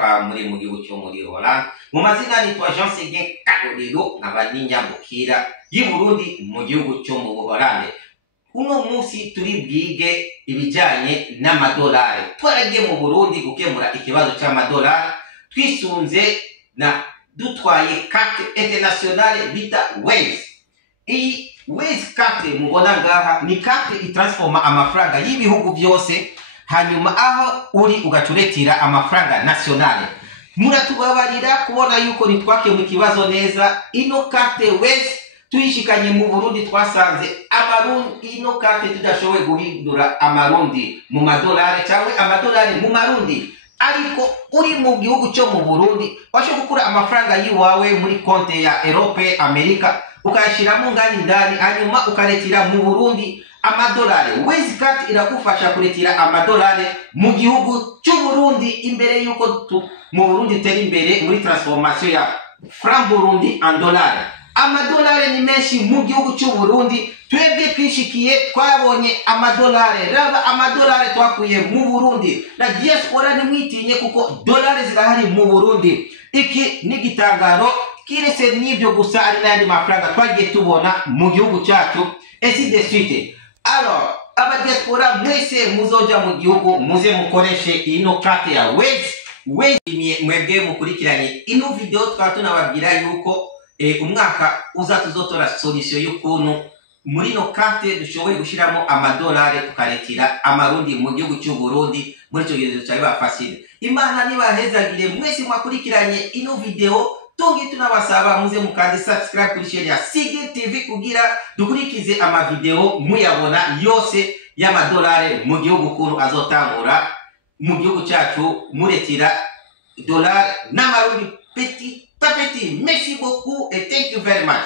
ngaruka muri mu gihugu cyo muri Hollande. Mu mazina nitwa Jean Seguin Karorero nkaba Nyambukira y'i Burundi mu gihugu cyo mu Hollande. Uno munsi turi bwige ibijanye n'amadolari. Twaragiye mu Burundi gukemura ikibazo cy'amadolari twisunze na dutwaye carte internationale bita Waze. Iyi Waze carte mubona ngaha ni carte itransforma amafaranga y'ibihugu byose hanyuma aho uri ugacuretira amafaranga nationale. Muratubabarira kubona yuko nitwake mu kibazo neza. Ino carte Waze tuyishikanye mu Burundi twasanze amarundi, ino carte tudashoboye guhindura amarundi mu madolari cyangwa amadolari mu marundi. Ariko uri mu gihugu cyo mu Burundi washo gukura amafaranga yiwawe muri konte ya Europe, Amerika ukayashiramo ngani ndani hanyuma ukaretira mu Burundi amadolari. Waze carte irakufasha kuretira amadolari mu gihugu cyo Burundi imbere yuko mu Burundi teri imbere muri transformation ya franc Burundi en dolari. Amadolari ni menshi mu gihugu cyo Burundi. Twebwe twishikiye twabonye amadolari, raba amadolari twakuye mu Burundi. Na diaspora ni mwitinye kuko dolari zirahari mu Burundi. Iki ni gitangaro kirese n'ibyo gusa ari n'andi mafaranga twagiye tubona mu gihugu cyacu ainsi de suite. Alors aba diaspora mwese muzoja mu gihugu muze mukoreshe ino carte ya Waze. Mwebwe mukurikiranye ino video twatunababwira yuko umwaka uzatuzotora solution y'ukuntu muri no carte dushoboye gushiramo amadolari tukaretira amarundi mu gihugu cy'u Burundi. Muri cyo gihe cyari bafasile. Imana nibahezagire mwese mwakurikiranye ino video. Tungi tunabasaba muze mukande subscribe kuri chaîne ya Seguin TV kugira dukurikize ama video muyabona yose y'amadolari mu gihugu kuru azotangura mu gihugu cyacu muretira dollar n'amarundi petit. Merci beaucoup et thank you very much.